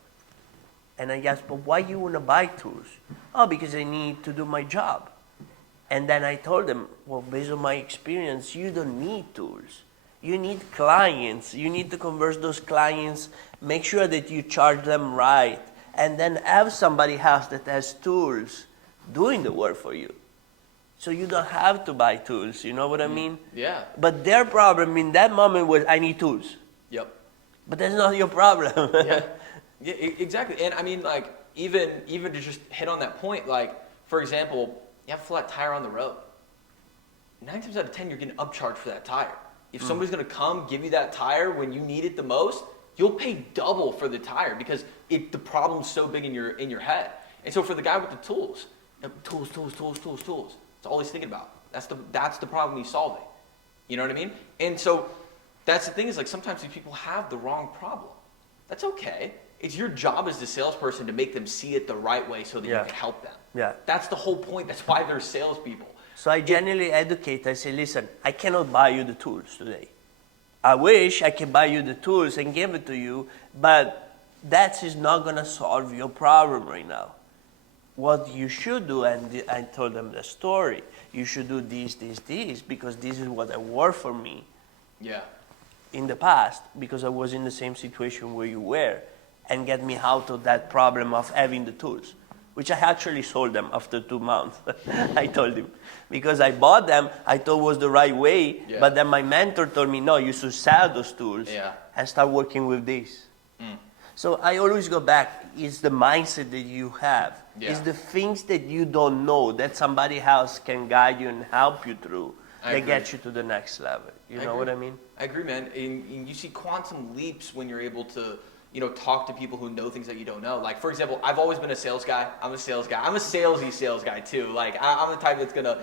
And I asked, but why you want to buy tools? Oh, because I need to do my job. And then I told them, well, based on my experience, you don't need tools. You need clients. You need to convert those clients, make sure that you charge them right, and then have somebody else that has tools doing the work for you. So you don't have to buy tools, you know what I mean? Yeah. But their problem in that moment was, I need tools. Yep. But that's not your problem. Yeah. Yeah, exactly. And I mean, like, even to just hit on that point, like, for example, you have a flat tire on the road. 9 times out of 10, you're getting upcharged for that tire. If somebody's going to come give you that tire when you need it the most, you'll pay double for the tire because the problem's so big in your head. And so for the guy with the tools, tools. That's all he's thinking about. That's the problem he's solving. You know what I mean? And so that's the thing is, like, sometimes these people have the wrong problem. That's okay. It's your job as the salesperson to make them see it the right way so that you can help them. Yeah. That's the whole point. That's why they're salespeople. So I generally educate. I say, listen, I cannot buy you the tools today. I wish I could buy you the tools and give it to you, but that is not going to solve your problem right now. What you should do, and I told them the story, you should do this, because this is what worked for me in the past, because I was in the same situation where you were, and get me out of that problem of having the tools, which I actually sold them after 2 months. I told him, because I bought them, I thought was the right way, but then my mentor told me, no, you should sell those tools and start working with this. So I always go back, it's the mindset that you have. It's the things that you don't know that somebody else can guide you and help you through that get you to the next level. You know what I mean? I agree, man. And you see quantum leaps when you're able to, talk to people who know things that you don't know. Like, for example, I've always been a sales guy. I'm a sales guy. I'm a salesy sales guy too. Like, I'm the type that's gonna,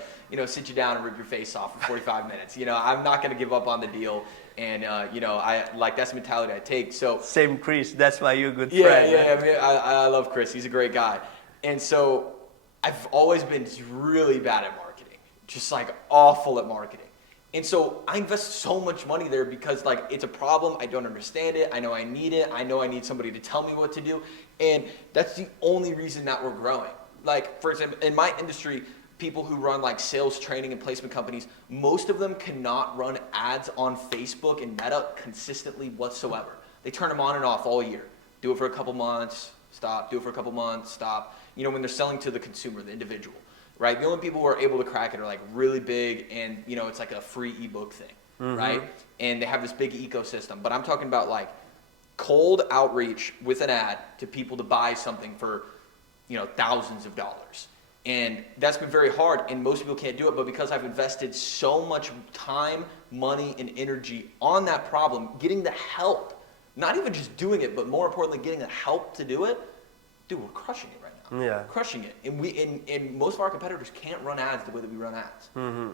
sit you down and rip your face off for 45 minutes. I'm not gonna give up on the deal. And, that's the mentality I take. So same Chris, that's why you're a good friend. Yeah, I mean, I love Chris. He's a great guy. And so I've always been really bad at marketing, just like awful at marketing. And so I invest so much money there because, like, it's a problem. I don't understand it. I know I need it. I know I need somebody to tell me what to do. And that's the only reason that we're growing. Like, for example, in my industry, people who run like sales training and placement companies, most of them cannot run ads on Facebook and Meta consistently whatsoever. They turn them on and off all year. Do it for a couple months, stop. Do it for a couple months, stop. When they're selling to the consumer, the individual. Right? The only people who are able to crack it are like really big and, it's like a free ebook thing, right? And they have this big ecosystem. But I'm talking about like cold outreach with an ad to people to buy something for, thousands of dollars. And that's been very hard and most people can't do it. But because I've invested so much time, money, and energy on that problem, getting the help, not even just doing it, but more importantly, getting the help to do it, dude, we're crushing it right now. Yeah. Crushing it. And most of our competitors can't run ads the way that we run ads.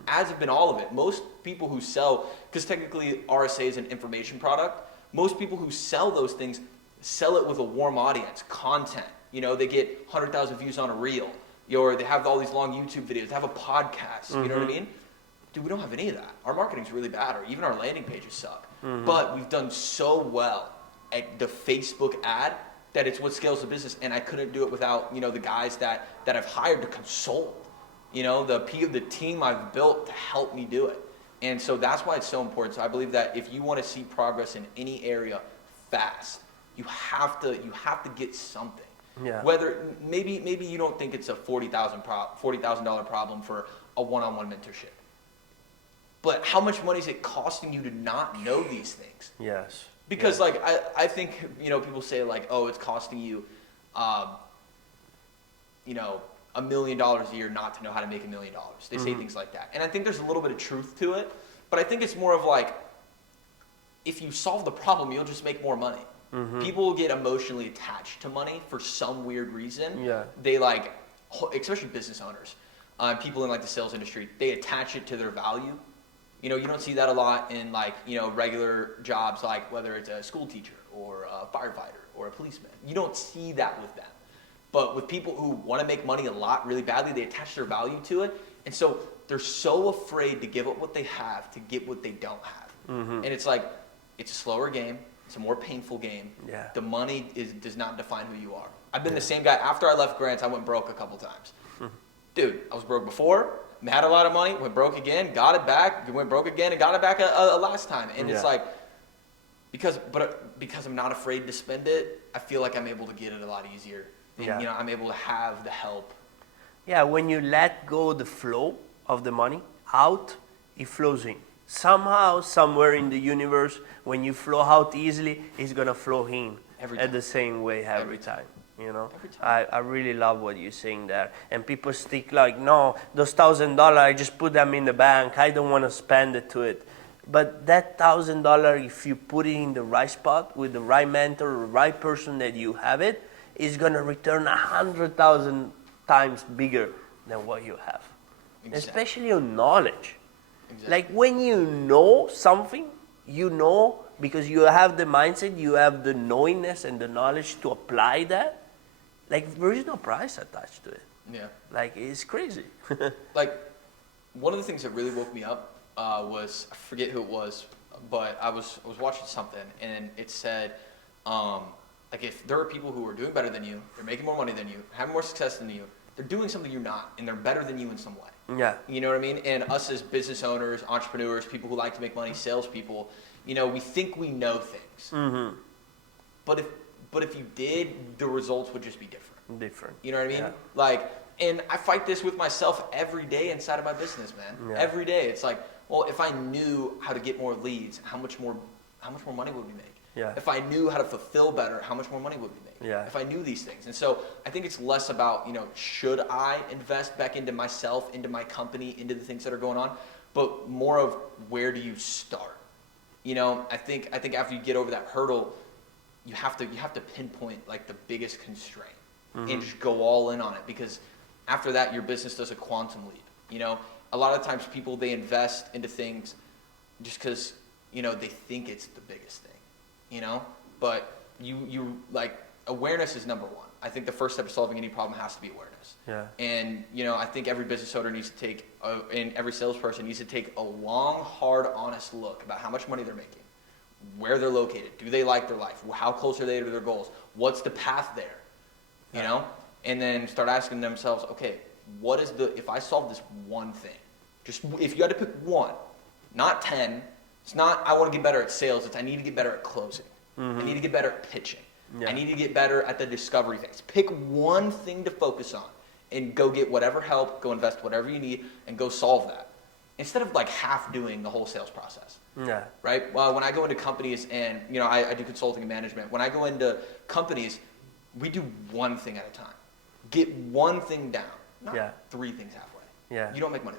Ads have been all of it. Most people who sell, because technically RSA is an information product, most people who sell those things sell it with a warm audience, content. They get 100,000 views on a reel, or they have all these long YouTube videos, they have a podcast, you know what I mean? Dude, we don't have any of that. Our marketing's really bad, or even our landing pages suck. But we've done so well at the Facebook ad that it's what scales the business, and I couldn't do it without, the guys that I've hired to consult, the team I've built to help me do it. And so that's why it's so important. So I believe that if you want to see progress in any area fast, you have to get something. Yeah. Whether maybe you don't think it's a $40,000 problem for a one-on-one mentorship. But how much money is it costing you to not know these things? Yes. Because I think, people say like, oh, it's costing you, $1 million a year not to know how to make $1 million. They say things like that. And I think there's a little bit of truth to it, but I think it's more of like, if you solve the problem, you'll just make more money. People get emotionally attached to money for some weird reason. Yeah. They especially business owners. people in like the sales industry, they attach it to their value. You know, you don't see that a lot in like, you know, regular jobs, like whether it's a school teacher or a firefighter or a policeman. You don't see that with them. But with people who want to make money a lot really badly, they attach their value to it. And so they're so afraid to give up what they have to get what they don't have. And it's like, it's a slower game. It's a more painful game. Yeah. The money does not define who you are. I've been the same guy. After I left Grants, I went broke a couple times. Dude, I was broke before, had a lot of money, went broke again, got it back, went broke again, and got it back a last time. And it's like, because I'm not afraid to spend it, I feel like I'm able to get it a lot easier. And, you know, I'm able to have the help. Yeah, when you let go the flow of the money out, it flows in. Somehow, somewhere in the universe, when you flow out easily, it's going to flow in at the same way every time. You know, I really love what you're saying there. And people stick like, no, those $1,000, I just put them in the bank. I don't want to spend it to it. But that $1,000, if you put it in the right spot with the right mentor, the right person that you have it, is going to return 100,000 times bigger than what you have. Exactly. Especially on knowledge. Exactly. Like when you know something, you know because you have the mindset, you have the knowingness and the knowledge to apply that. Like there is no price attached to it. Yeah. Like it's crazy. Like one of the things that really woke me up was, I forget who it was, but I was watching something and it said, like if there are people who are doing better than you, they're making more money than you, having more success than you, they're doing something you're not, and they're better than you in some way. Yeah. You know what I mean? And us as business owners, entrepreneurs, people who like to make money, salespeople, you know, we think we know things. But if you did, the results would just be different. Different. You know what I mean? Yeah. Like, and I fight this with myself every day inside of my business, man. Yeah. Every day. It's like, well, if I knew how to get more leads, how much more money would we make? Yeah. If I knew how to fulfill better, how much more money would we make? Yeah. If I knew these things. And so I think it's less about, you know, should I invest back into myself, into my company, into the things that are going on, but more of where do you start? You know, I think after you get over that hurdle, you have to pinpoint like the biggest constraint and just go all in on it, because after that your business does a quantum leap. You know, a lot of times people, they invest into things just because, you know, they think it's the biggest thing. You know, but you like, awareness is number one. I think the first step of solving any problem has to be awareness. Yeah. And you know, I think every business owner needs to take, and every salesperson needs to take a long, hard, honest look about how much money they're making, where they're located, do they like their life, how close are they to their goals, what's the path there, you know, and then start asking themselves, okay, what is if I solve this one thing, just if you had to pick one, not 10. It's not, I want to get better at sales. It's, I need to get better at closing. I need to get better at pitching. Yeah. I need to get better at the discovery phase. Pick one thing to focus on and go get whatever help, go invest whatever you need, and go solve that. Instead of like half doing the whole sales process. Yeah. Right? Well, when I go into companies and, you know, I do consulting and management. When I go into companies, we do one thing at a time. Get one thing down, not three things halfway. Yeah. You don't make money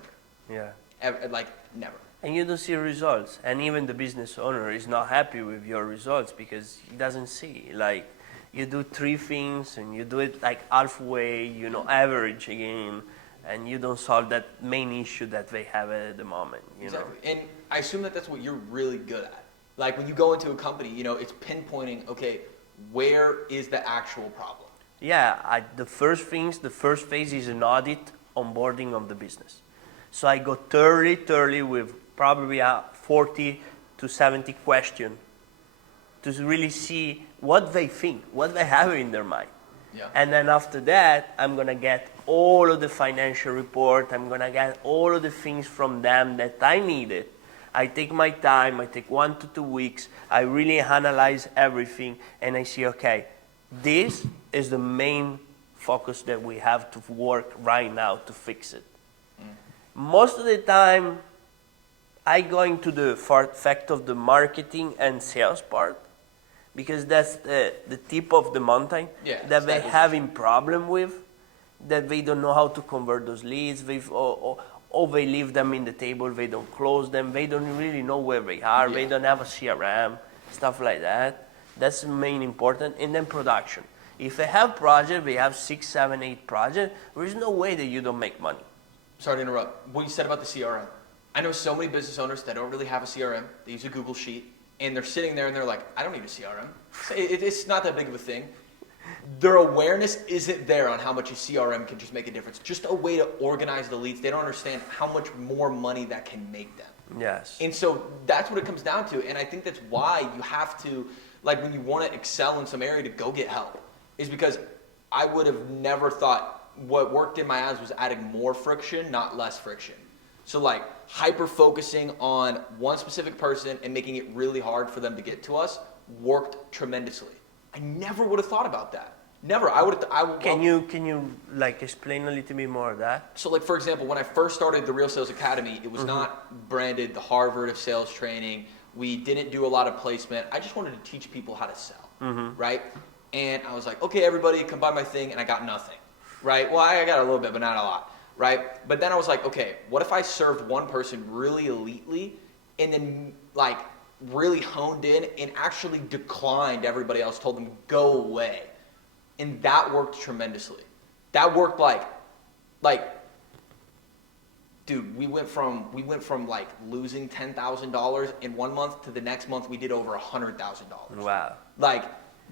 there. Yeah. Like, never. And you don't see results. And even the business owner is not happy with your results because he doesn't see. Like, you do three things and you do it like halfway, you know, average again, and you don't solve that main issue that they have at the moment, you know. And I assume that that's what you're really good at. Like, when you go into a company, you know, it's pinpointing, okay, where is the actual problem? Yeah, the first phase is an audit, onboarding of the business. So I go thoroughly with probably 40 to 70 questions to really see what they think, what they have in their mind. Yeah. And then after that, I'm going to get all of the financial report. I'm going to get all of the things from them that I needed. I take my time. I take 1 to 2 weeks. I really analyze everything. And I see, okay, this is the main focus that we have to work right now to fix it. Most of the time, I go into the fact of the marketing and sales part because that's the tip of the mountain that they having problem with, that they don't know how to convert those leads, or they leave them in the table, they don't close them, they don't really know where they are, they don't have a CRM, stuff like that. That's the main important. And then production. If they have project, they have 6, 7, 8 projects, there is no way that you don't make money. sorry to interrupt, what you said about the CRM. I know so many business owners that don't really have a CRM. They use a Google Sheet, and they're sitting there and they're like, I don't need a CRM. It's not that big of a thing. Their awareness isn't there on how much a CRM can just make a difference. Just a way to organize the leads. They don't understand how much more money that can make them. Yes. And so that's what it comes down to. And I think that's why you have to, like when you want to excel in some area, to go get help. Is because I would have never thought what worked in my eyes was adding more friction, not less friction. So like hyper focusing on one specific person and making it really hard for them to get to us worked tremendously. I never would have thought about that. Never. Can you like explain a little bit more of that? So like for example, when I first started the Real Sales Academy, it was not branded the Harvard of sales training. We didn't do a lot of placement. I just wanted to teach people how to sell, right? And I was like, okay, everybody come buy my thing, and I got nothing, right? Well, I got a little bit, but not a lot, right? But then I was like, okay, what if I served one person really elitely, and then like really honed in and actually declined everybody else, told them go away. And that worked tremendously. That worked like dude, we went from like losing $10,000 in 1 month to the next month we did over $100,000. Wow. Like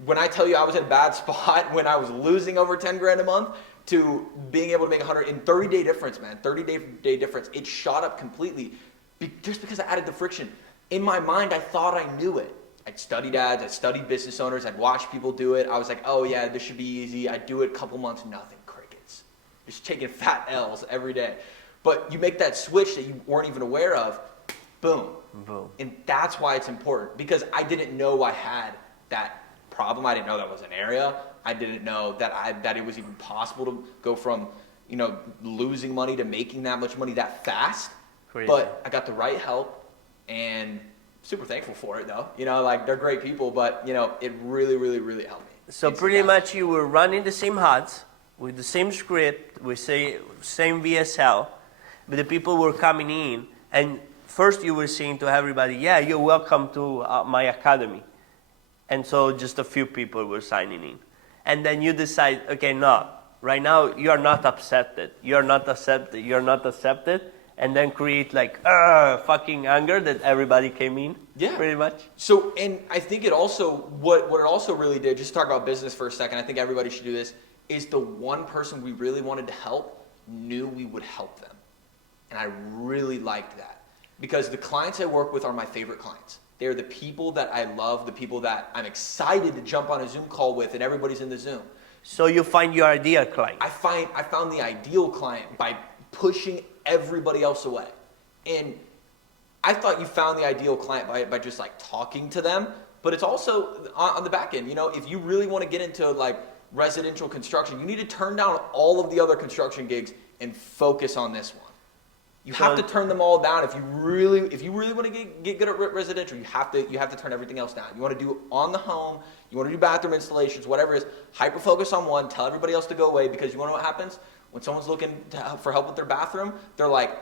when I tell you I was in a bad spot when I was losing over 10 grand a month to being able to make 100 in 30-day difference, man, 30-day difference. It shot up completely just because I added the friction. In my mind, I thought I knew it. I'd studied ads, I'd studied business owners, I'd watched people do it. I was like, oh yeah, this should be easy. I'd do it a couple months, nothing, crickets. Just taking fat L's every day. But you make that switch that you weren't even aware of, boom. Boom. And that's why it's important, because I didn't know I had that problem. I didn't know that was an area. I didn't know that it was even possible to go from, losing money to making that much money that fast. Crazy. But I got the right help. And super thankful for it though. Like they're great people, but it really, really, really helped me. So pretty much you were running the same ads with the same script, with same VSL, but the people were coming in, and first you were saying to everybody, yeah, you're welcome to my academy. And so just a few people were signing in. And then you decide, okay, no, right now you are not accepted. You're not accepted. And then create like fucking anger that everybody came in. Yeah, pretty much. So, and I think it also what it also really did. Just to talk about business for a second. I think everybody should do this. Is the one person we really wanted to help knew we would help them, and I really liked that because the clients I work with are my favorite clients. They're the people that I love, the people that I'm excited to jump on a Zoom call with, and everybody's in the Zoom. So you find your ideal client. I found the ideal client by pushing everybody else away. And I thought you found the ideal client by just like talking to them, but it's also on the back end. If you really want to get into like residential construction, you need to turn down all of the other construction gigs and focus on this one. You have to turn them all down if you really want to get good at residential. You have to turn everything else down. You want to do on the home, you want to do bathroom installations, whatever it is, hyper focus on one, tell everybody else to go away, because you want to know what happens? When someone's looking for help with their bathroom, they're like,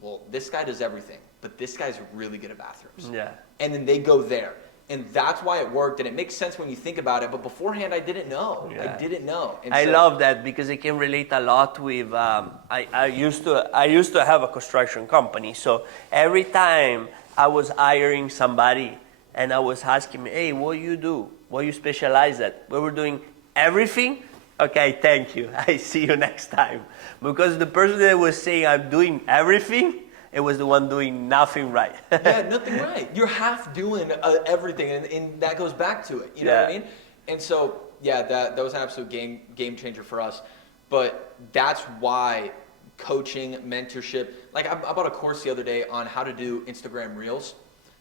well, this guy does everything, but this guy's really good at bathrooms. Yeah. And then they go there. And that's why it worked, and it makes sense when you think about it, but beforehand I didn't know. Yeah. I didn't know. And I love that because it can relate a lot with, I used to have a construction company, so every time I was hiring somebody and I was asking me, hey, what do you do? What do you specialize at? We were doing everything. Okay, thank you. I see you next time. Because the person that was saying I'm doing everything, it was the one doing nothing right. Yeah, nothing right. You're half doing everything, and that goes back to it. You know what I mean? And so, yeah, that was an absolute game changer for us. But that's why coaching, mentorship, like I bought a course the other day on how to do Instagram Reels,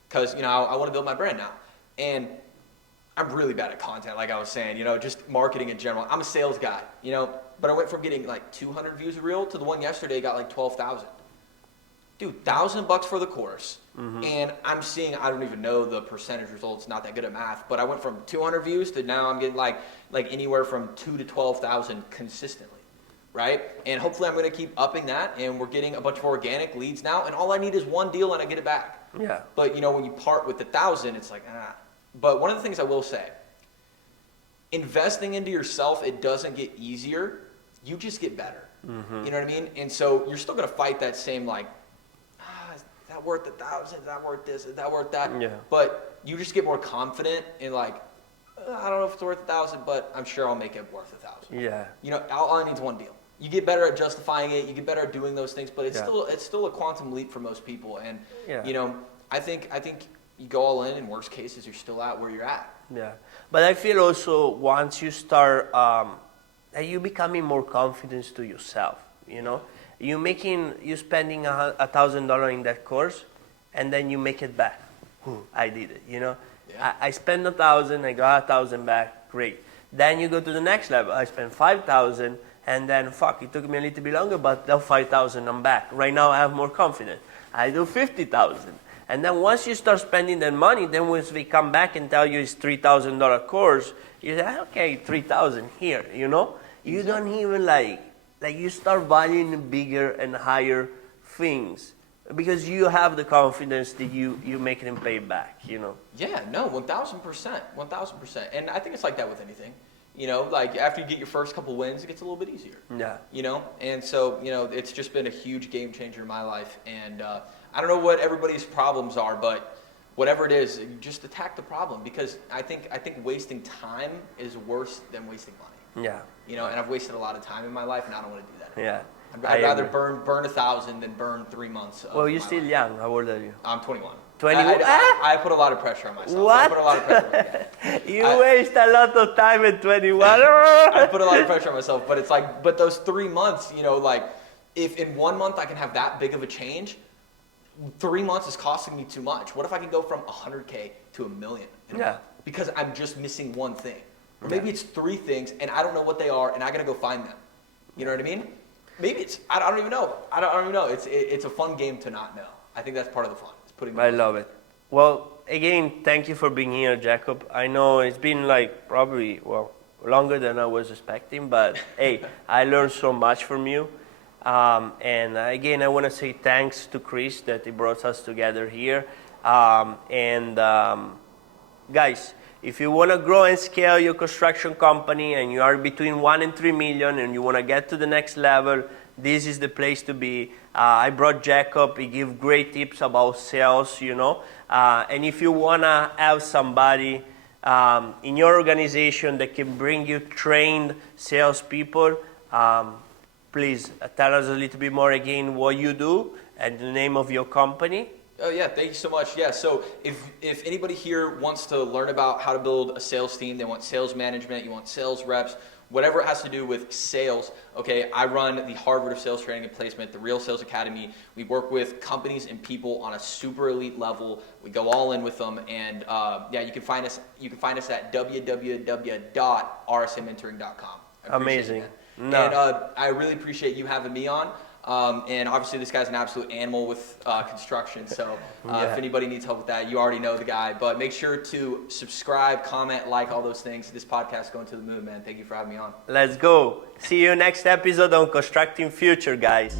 because I want to build my brand now, and I'm really bad at content, like I was saying, just marketing in general. I'm a sales guy, but I went from getting like 200 views a reel to the one yesterday got like 12,000. Dude, $1,000 for the course. Mm-hmm. And I'm seeing, I don't even know the percentage results, not that good at math, but I went from 200 views to now I'm getting like anywhere from 2 to 12,000 consistently, right? And hopefully I'm going to keep upping that, and we're getting a bunch of organic leads now, and all I need is one deal and I get it back. Yeah. But when you part with the 1,000, it's like, But one of the things I will say, investing into yourself, it doesn't get easier, you just get better. You know what I mean? And so you're still going to fight that same like, is that worth 1,000? Is that worth this? Is that worth that? Yeah. But you just get more confident in like, I don't know if it's worth 1,000, but I'm sure I'll make it worth 1,000. Yeah. You know, all I need is one deal. You get better at justifying it. You get better at doing those things, but it's still a quantum leap for most people. And you know, I think you go all in worst cases, you're still at where you're at. Yeah, but I feel also once you start, you becoming more confident to yourself. You know, you spending $1,000 in that course, and then you make it back. I did it. You know, I spent 1,000, I got 1,000 back. Great. Then you go to the next level. I spent 5,000. And then, it took me a little bit longer, but now 5,000, I'm back. Right now, I have more confidence. I do 50,000. And then once you start spending that money, then once we come back and tell you it's $3,000 course, you say, okay, 3,000 here, you know? You don't even like you start valuing bigger and higher things because you have the confidence that you make them pay back, you know? Yeah, no, 1,000%, 1,000%. And I think it's like that with anything. You know, like after you get your first couple wins, it gets a little bit easier. Yeah. You know, and so, you know, it's just been a huge game changer in my life. And I don't know what everybody's problems are, but whatever it is, just attack the problem because I think wasting time is worse than wasting money. Yeah. You know, and I've wasted a lot of time in my life, and I don't want to do that anymore. Yeah. I'd rather burn 1,000 than burn 3 months. Well, you're still young. How old are you? I'm 21. 21? I put a lot of pressure on myself. What? I put a lot of pressure on You waste a lot of time at 21. I put a lot of pressure on myself, but it's like, but those 3 months, you know, like if in 1 month I can have that big of a change, 3 months is costing me too much. What if I can go from 100K to $1 million in a month? Because I'm just missing one thing. Or maybe it's 3 things and I don't know what they are and I gotta go find them. You know what I mean? Maybe it's, I don't even know. I don't even know. It's a fun game to not know. I think that's part of the fun. It's putting. I love it. Well, again, thank you for being here, Jacob. I know it's been like probably, longer than I was expecting, but hey, I learned so much from you. And again, I want to say thanks to Chris that he brought us together here. Guys, if you want to grow and scale your construction company and you are between 1 and 3 million and you want to get to the next level, this is the place to be. I brought Jacob. He gives great tips about sales, you know. And if you want to have somebody in your organization that can bring you trained salespeople, please tell us a little bit more again what you do and the name of your company. Oh yeah, thank you so much. Yeah, so if anybody here wants to learn about how to build a sales team, they want sales management, you want sales reps, whatever it has to do with sales, okay, I run the Harvard of Sales Training and Placement, the Real Sales Academy. We work with companies and people on a super elite level. We go all in with them, and yeah, you can find us at www.rsmmentoring.com. Amazing. No. And I really appreciate you having me on. And obviously this guy's an absolute animal with construction, so if anybody needs help with that, you already know the guy. But make sure to subscribe, comment, like, all those things. This podcast is going to the moon, man. Thank you for having me on. Let's go. See you next episode on Constructing Future, guys.